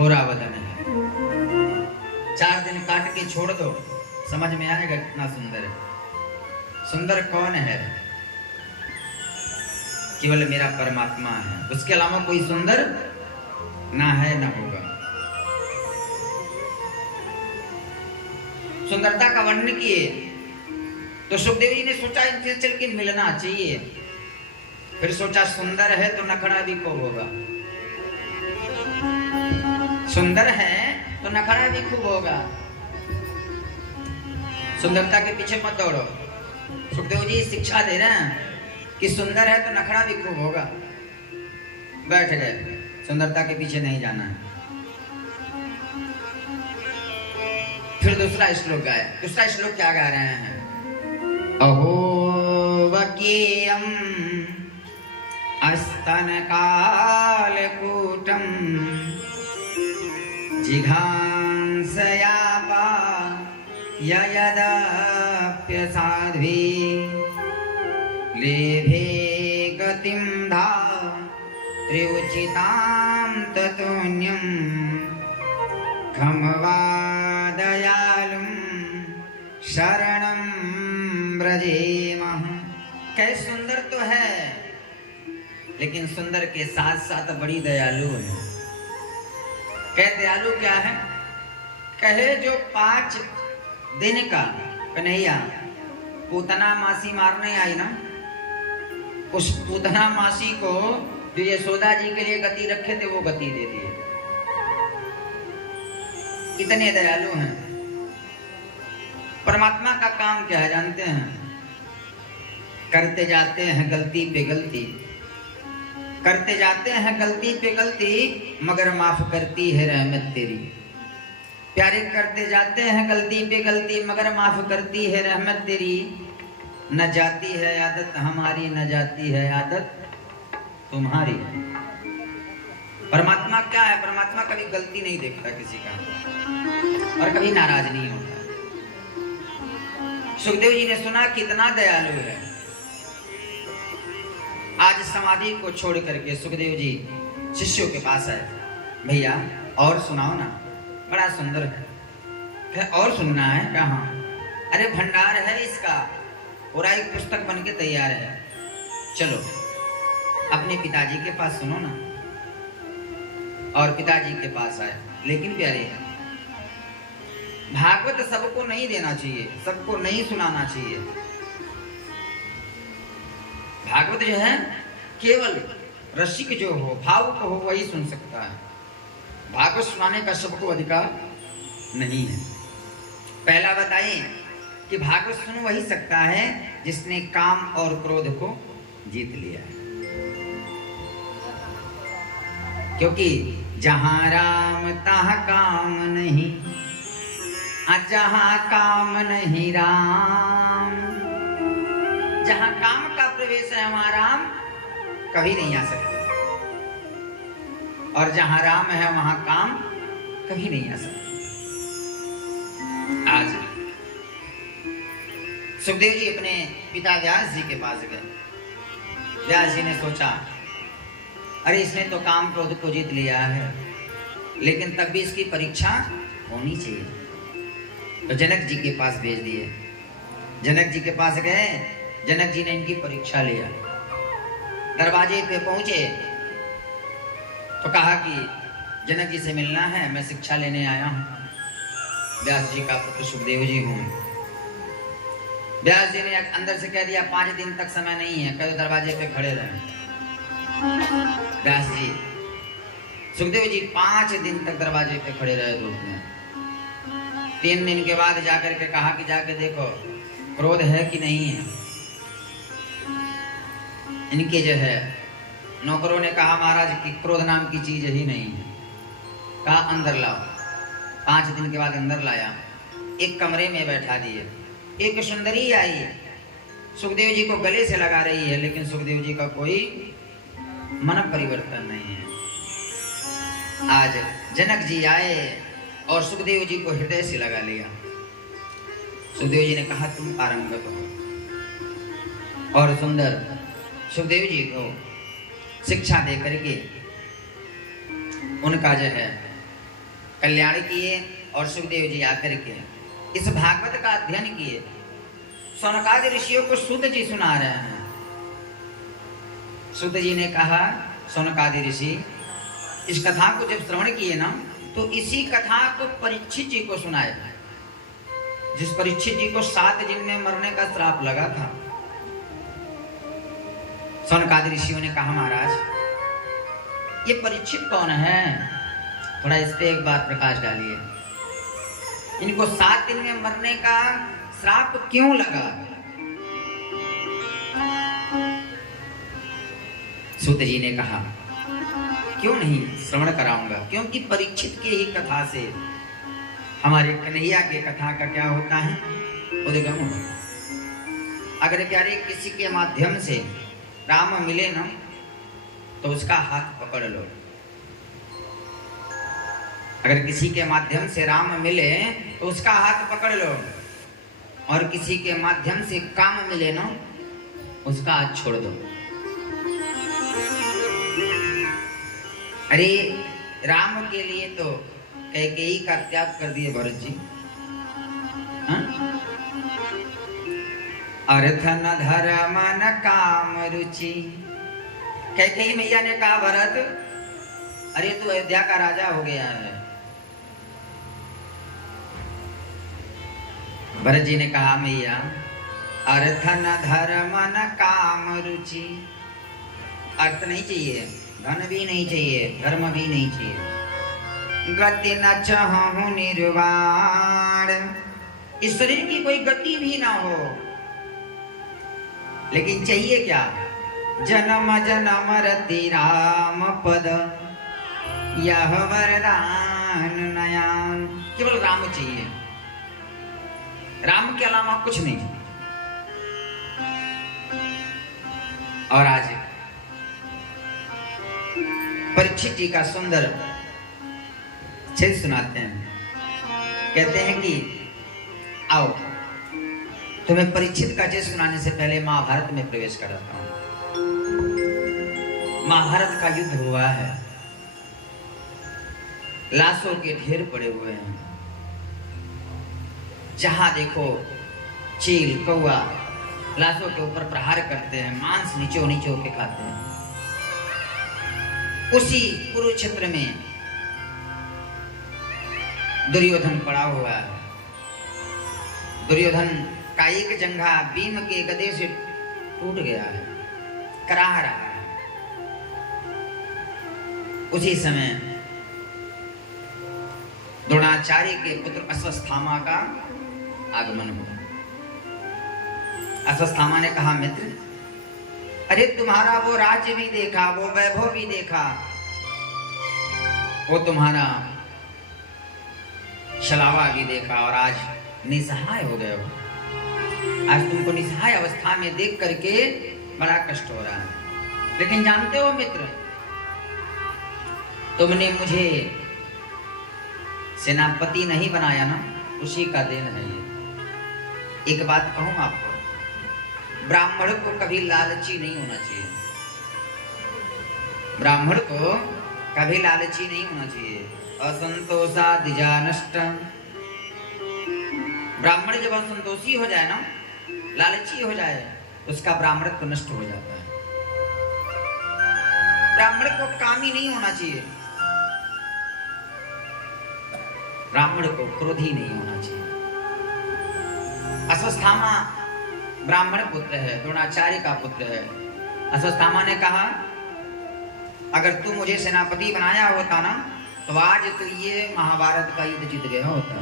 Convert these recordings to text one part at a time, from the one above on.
गोरा वदन है। 4 दिन काट के छोड़ दो, समझ में आएगा कितना सुंदर है। सुंदर कौन है? केवल मेरा परमात्मा है, उसके अलावा कोई सुंदर ना है ना होगा। सुंदरता का वर्णन किए तो सुखदेव जी ने सोचा इनसे चल के मिलना चाहिए। फिर सोचा सुंदर है तो नखरा भी खूब होगा, सुंदर है तो नखरा भी खूब होगा। सुंदरता के पीछे मत दौड़ो। सुखदेव जी शिक्षा दे रहे हैं कि सुंदर है तो नखरा भी खूब होगा। बैठ गए, सुंदरता के पीछे नहीं जाना है। फिर दूसरा श्लोक गाया। दूसरा श्लोक क्या गा रहे हैं? अहो वकीयम अस्तन कालकूटम जिघांसयापा ययदाप्यसाध्वी लेभे गतिं धा त्रिउचितां ततोऽन्यं खमवादयालुं शरणं व्रजेमः। कैसे सुंदर तो है, लेकिन सुंदर के साथ साथ बड़ी दयालु है। कहे दयालु क्या है? कहे जो 5 दिन का कन्हैया पूतना मासी मारने आई ना, उस पूतना मासी को जो यशोदा जी के लिए गति रखे थे वो गति दे दिए। कितने दयालु हैं। परमात्मा का काम क्या है जानते हैं? करते जाते हैं गलती पे गलती, करते जाते हैं गलती पे गलती, मगर माफ करती है रहमत तेरी। प्यारे करते जाते हैं गलती पे गलती, मगर माफ करती है रहमत तेरी। न जाती है आदत हमारी, न जाती है आदत तुम्हारी। परमात्मा क्या है? परमात्मा कभी गलती नहीं देखता किसी का और कभी नाराज नहीं होता। सुखदेव जी ने सुना कितना दयालु है। आज समाधि को छोड़ करके सुखदेव जी शिष्यों के पास आए। भैया और सुनाओ ना, बड़ा सुंदर है। और सुनना है? कहाँ? अरे भंडार है इसका, पूरा एक पुस्तक बन के तैयार है। चलो अपने पिताजी के पास सुनो ना। और पिताजी के पास आए। लेकिन प्यारे भागवत सबको नहीं देना चाहिए, सबको नहीं सुनाना चाहिए। भागवत जो है केवल रसिक जो हो, भावुक हो, वही सुन सकता है। भागवत सुनाने का सबको अधिकार नहीं है। पहला बताइए कि भागवत सुन वही सकता है जिसने काम और क्रोध को जीत लिया है। क्योंकि जहां राम तहां काम नहीं, जहां काम नहीं राम। जहां काम का प्रवेश है वहां राम कभी नहीं आ सकते, और जहां राम है वहां काम कभी नहीं आ सकते। आज सुखदेव जी अपने पिता व्यास जी के पास गए। व्यास जी ने सोचा अरे इसने तो काम क्रोध को जीत लिया है, लेकिन तब भी इसकी परीक्षा होनी चाहिए। तो जनक जी के पास भेज दिए। जनक जी के पास गए, जनक जी ने इनकी परीक्षा लिया। दरवाजे पे पहुंचे तो कहा कि जनक जी से मिलना है, मैं शिक्षा लेने आया हूं। व्यास जी का पुत्र सुखदेव जी हूं। व्यास जी ने अंदर से कह दिया 5 दिन तक समय नहीं है, कहो दरवाजे पे खड़े रहे। व्यास जी सुखदेव जी 5 दिन तक दरवाजे पे खड़े रहे धूप में। 3 दिन के बाद जाकर के कहा कि जाके देखो क्रोध है कि नहीं है। इनके जो है नौकरों ने कहा महाराज कि क्रोध नाम की चीज ही नहीं है। कहा अंदर लाओ। 5 दिन के बाद अंदर लाया, एक कमरे में बैठा दिए। एक सुंदरी आई है, सुखदेव जी को गले से लगा रही है, लेकिन सुखदेव जी का कोई मन परिवर्तन नहीं है। आज जनक जी आए और सुखदेव जी को हृदय से लगा लिया। सुखदेव जी ने कहा तुम पारंगत हो। और सुंदर सुखदेव जी को शिक्षा दे करके उनका जो है कल्याण किए और सुखदेव जी आकर के इस भागवत का अध्ययन किए। सौनकादि ऋषियों को सूत जी सुना रहे हैं। सूत जी ने कहा, सौनकादि ऋषि इस कथा को जब श्रवण किए ना, तो इसी कथा को परीक्षित जी को सुनाए, जिस परीक्षित जी को 7 दिन में मरने का श्राप लगा था। सौनकादि ऋषियों ने कहा, महाराज ये परीक्षित कौन है, थोड़ा इस पे एक बार प्रकाश डालिए। इनको 7 दिन में मरने का श्राप क्यों लगा? सूत जी ने कहा, क्यों नहीं, श्रवण कराऊंगा। क्योंकि परीक्षित के ही कथा से हमारे कन्हैया के कथा का क्या होता है, उद्गम होता। अगर प्यारे किसी के माध्यम से राम मिले ना, तो उसका हाथ पकड़ लो। अगर किसी के माध्यम से राम मिले तो उसका हाथ पकड़ लो, और किसी के माध्यम से काम मिले ना, उसका हाथ छोड़ दो। अरे राम के लिए तो कैकेयी का त्याग कर दिए भरत जी। अर्थ न धर्म न काम रुचि। कैकेयी मैया ने कहा, भरत अरे तू अयोध्या का राजा हो गया है। भरत जी ने कहा, मैया अर्थ न धर्म न काम रुचि। अर्थ नहीं चाहिए, धन भी नहीं चाहिए, धर्म भी नहीं चाहिए, गति न चाहूं निर्वाण। इस शरीर की कोई गति भी ना हो, लेकिन चाहिए क्या? जन्म जन्म रति राम पद यह वरदान नयान। केवल राम चाहिए, राम के अलावा कुछ नहीं। और आज परीक्षित जी का सुंदर चरित्र सुनाते हैं। कहते हैं कि आओ तुम्हें परीक्षित का चरित्र सुनाने से पहले महाभारत में प्रवेश कराता हूं। महाभारत का युद्ध हुआ है, लाशों के ढेर पड़े हुए हैं। जहां देखो चील कौआ लाशों के ऊपर प्रहार करते हैं, मांस नीचो नीचो के खाते हैं। उसी कुरुक्षेत्र में दुर्योधन पड़ा हुआ है। दुर्योधन का एक जंघा भीम के गदे से टूट गया है, कराह रहा है। उसी समय द्रोणाचार्य के पुत्र अश्वत्थामा का आगमन हुआ। अश्वत्थामा ने कहा, मित्र अरे तुम्हारा वो राज्य भी देखा, वो वैभव भी देखा, वो तुम्हारा छलावा भी देखा, और आज निसहाय हो गए हो। आज तुमको निसहाय अवस्था में देख करके बड़ा कष्ट हो रहा है। लेकिन जानते हो मित्र, तुमने मुझे सेनापति नहीं बनाया ना, उसी का देन है ये। एक बात कहूं आपको, ब्राह्मण को कभी लालची नहीं होना चाहिए। ब्राह्मण को कभी लालची नहीं होना चाहिए। असंतोषा दिजा नष्ट। ब्राह्मण जब असंतोषी हो जाए ना, लालची हो जाए, तो उसका ब्राह्मणत्व नष्ट हो जाता है। ब्राह्मण को कामी नहीं होना चाहिए, ब्राह्मण को क्रोधी नहीं होना चाहिए। अश्वत्थामा ब्राह्मण पुत्र है, द्रोणाचार्य का पुत्र है। अश्वत्थामा ने कहा, अगर तू मुझे सेनापति बनाया होता ना, तो आज तो ये महाभारत का युद्ध जीत गया होता।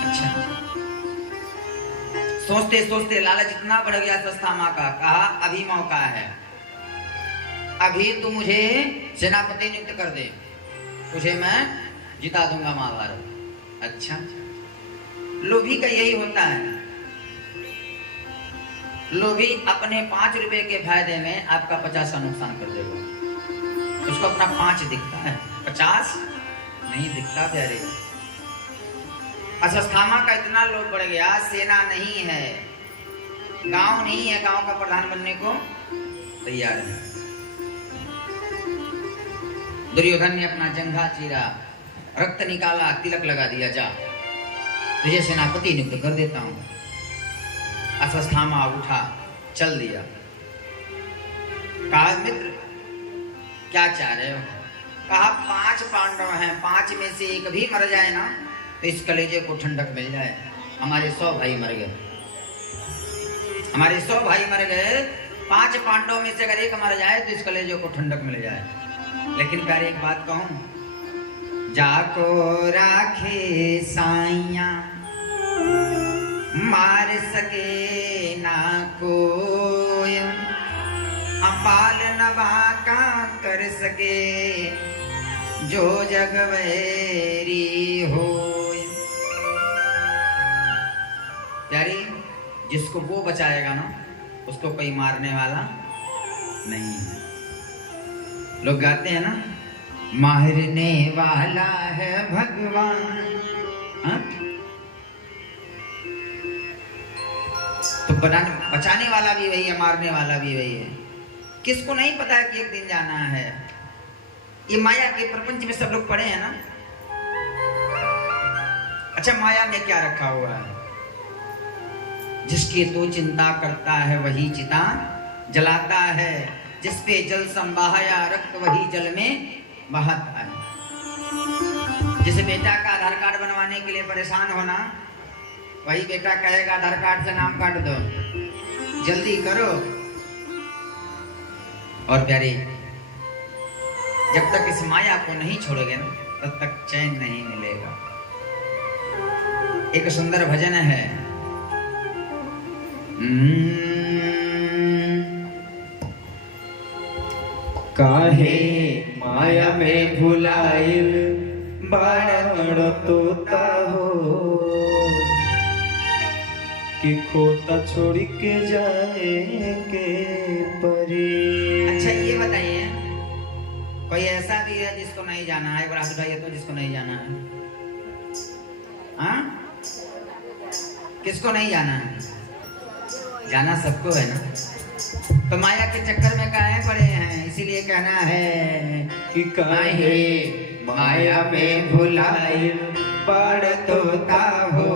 अच्छा, सोचते सोचते लालच इतना बढ़ गया अश्वत्थामा का। कहा, अभी मौका है, अभी तू मुझे सेनापति नियुक्त कर दे, तुझे मैं जिता दूंगा महाभारत। अच्छा, लोभी का यही होता है। लोभी अपने 5 रुपए के फायदे में आपका 50 का नुकसान कर देगा। उसको अपना 5 दिखता है, 50 नहीं दिखता। प्यारे, अश्वत्थामा का इतना लोभ बढ़ गया, सेना नहीं है, गांव नहीं है, गांव का प्रधान बनने को तैयार है। दुर्योधन ने अपना जंघा चीरा, रक्त निकाला, तिलक लगा दिया, जा तुझे सेनापति नियुक्त कर देता हूं। अश्वत्थामा उठा, चल दिया। कहा मित्र क्या चाह रहे हो? कहा 5 पांडव हैं, 5 में से एक भी मर जाए ना तो इस कलेजे को ठंडक मिल जाए। हमारे 100 भाई मर गए, हमारे 100 भाई मर गए, 5 पांडवों में से अगर एक मर जाए तो इस कलेजे को ठंडक मिल जाए। लेकिन प्यारे एक बात कहूं, जाको राखे साइया मार सके ना कोई, अपाल नभा का कर सके जो जग वैरी हो। प्यारी, जिसको वो बचाएगा ना उसको कोई मारने वाला नहीं है। लोग गाते हैं ना, मारने वाला है भगवान, हा? तो बचाने वाला भी वही है, मारने वाला भी वही है। किसको नहीं पता है कि एक दिन जाना है? ये माया के प्रपंच में सब लोग पड़े हैं ना। अच्छा, माया में क्या रखा हुआ है? जिसकी तो चिंता करता है वही चिता जलाता है, जिसपे जल संवाहया रक्त वही जल में बहाता है। जिसे बेटा का आधार कार्ड बनवाने के लिए परेशान होना, वही बेटा कहेगा आधार कार्ड से नाम काट दो, जल्दी करो। और प्यारे, जब तक इस माया को नहीं छोड़ोगे ना तब तक चैन नहीं मिलेगा। एक सुंदर भजन है, काहे माया में भुलाइल बाड़ तोता हो, कि खोता छोड़ के जाए के परी। अच्छा ये बताइए, कोई ऐसा भी है जिसको नहीं जाना है? बड़ा उठाइए तो, जिसको नहीं जाना है? हाँ, किसको नहीं जाना है? जाना सबको है ना। तो माया के चक्कर में काहे पड़े हैं? इसीलिए कहना है कि काहे माया में भुलाइल बाड़ तोता हो,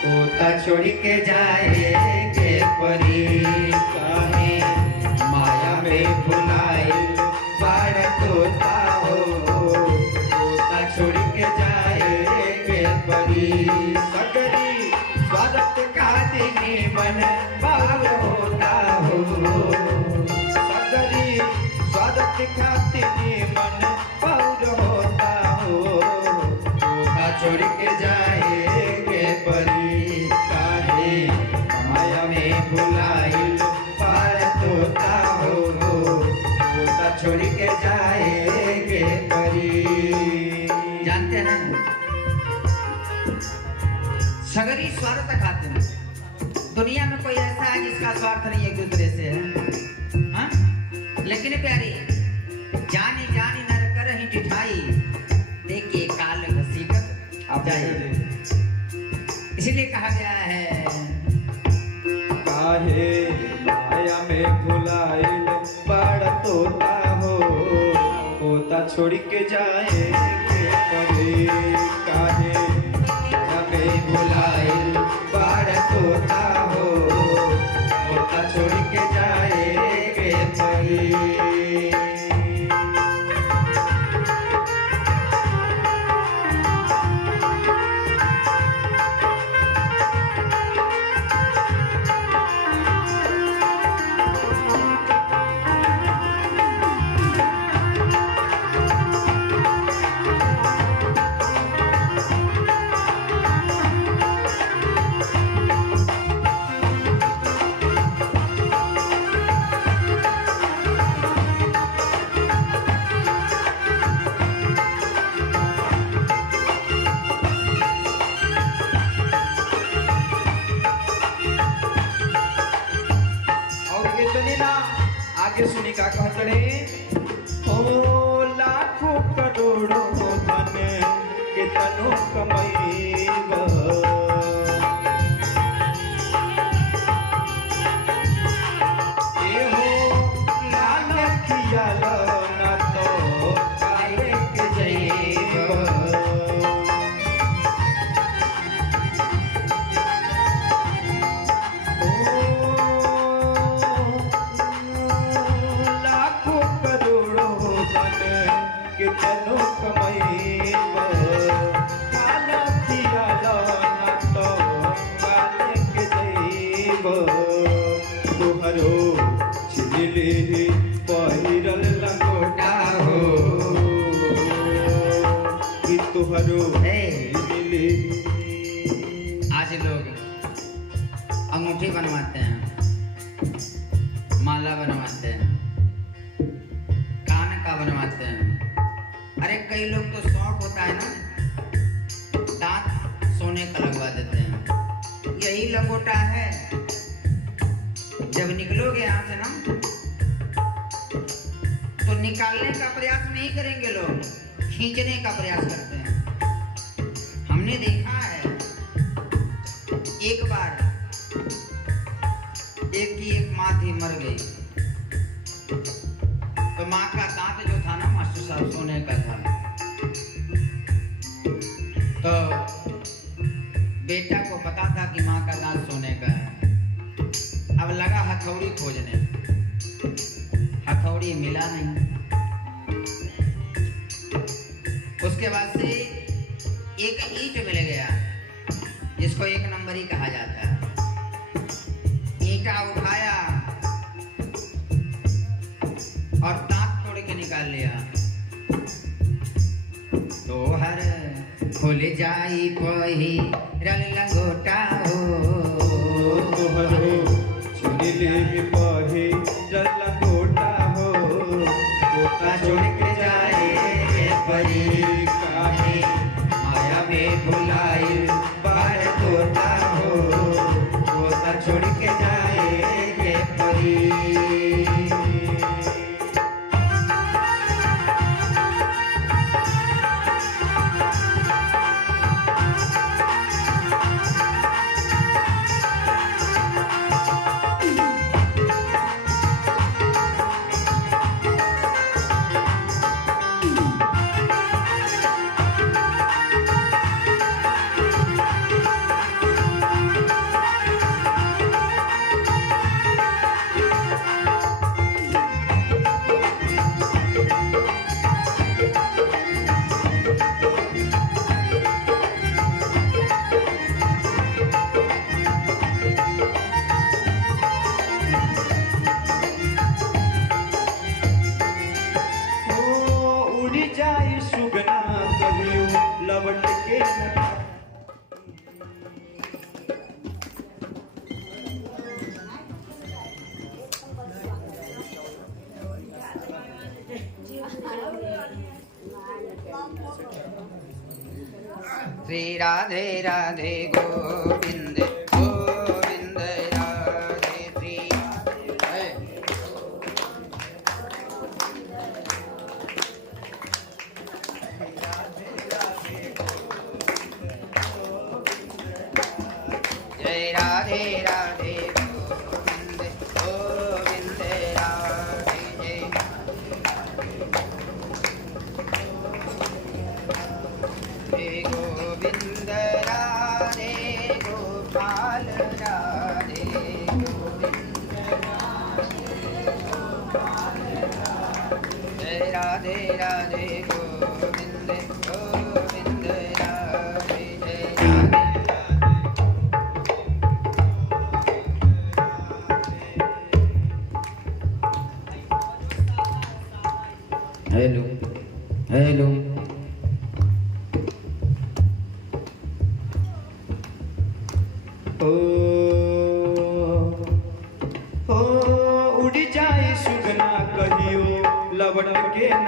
खोता छोड़ के जाए के परी। काहे माया में भुलाइल बाड़ तोता हो, खोता छोड़ के जाए के परी। सगरी स्वागत का दिन मन बाल होता हो, सगरी स्वागत का दिन मन बाल होता हो, खोता छोड़ के जाए के परी। काहे माया में भुलाइल बाड़ तोता हो, खोता छोड़ के जाए के परी। जानते हैं ना, सगरी स्वार्थ खाते हैं। दुनिया में कोई ऐसा है जिसका स्वार्थ नहीं एक दूसरे से है, हाँ? लेकिन प्यारी, जानी जानी नर कर ही टिठाई, देखिए काल घसीटत आप जाए। इसीलिए कहा गया है, काहे माया में भुलाइल बाड़ तोता हो, खोता छोड़ के जाए के परी। काहे माया में भुलाइल बाड़ तोता हो, खोता छोड़ के जाए के परी। आगे सुनी का कहतड़े, ओ लाखों करोड़ों धन कितनो कमैब, ए हो लाल खियाल न तो काहे के जैब। कमैब खाला पियाला ना तो काले के जैब तोहरो छिले पहिरल लंगोटा हो कि तोहरो मिले। आज लोग अंगूठी बनवाते हैं, माला बनवाते हैं, कान का बनवाते हैं। अरे कई लोग तो शौक होता है ना, दांत सोने का लगवा देते हैं। यही लंगोटा है। जब निकलोगे यहाँ से ना तो निकालने का प्रयास नहीं करेंगे, लोग खींचने का प्रयास करते हैं। हमने देखा है एक बार एक की एक माँ थी, मर गई। तो माँ का दांत जो था ना मास्टर साहब सोने का था। तो बेटा को पता था कि माँ का दांत सोने का है। अब लगा हथौड़ी खोजने, हथौड़ी मिला नहीं। उसके बाद से एक ईंट मिल गया जिसको एक नंबरी कहा जाता है। ईंटा उठाया और दांत तोड़ के निकाल लिया। तो हर खुल जाई पही रल लंगोटा हो तोहरो छिले पहिरल लंगोटा हो गोता छोड़ के जाए परी काहे माया में भुलाई बार तोता हो गोता छोड़ के जाए परी। लवट के श्री राधे राधे गोविंद गोविंद राधे श्री जय राधे राधे गोविंद गोविंद राधे जय गोविंद राधे गोपाल राधे गोविंद जय राधे राधे गोविंद गोविंद राधे जय राधे। हेलो हेलो उड़ जाए सुगना कहियो लवट के न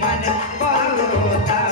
मन बहुता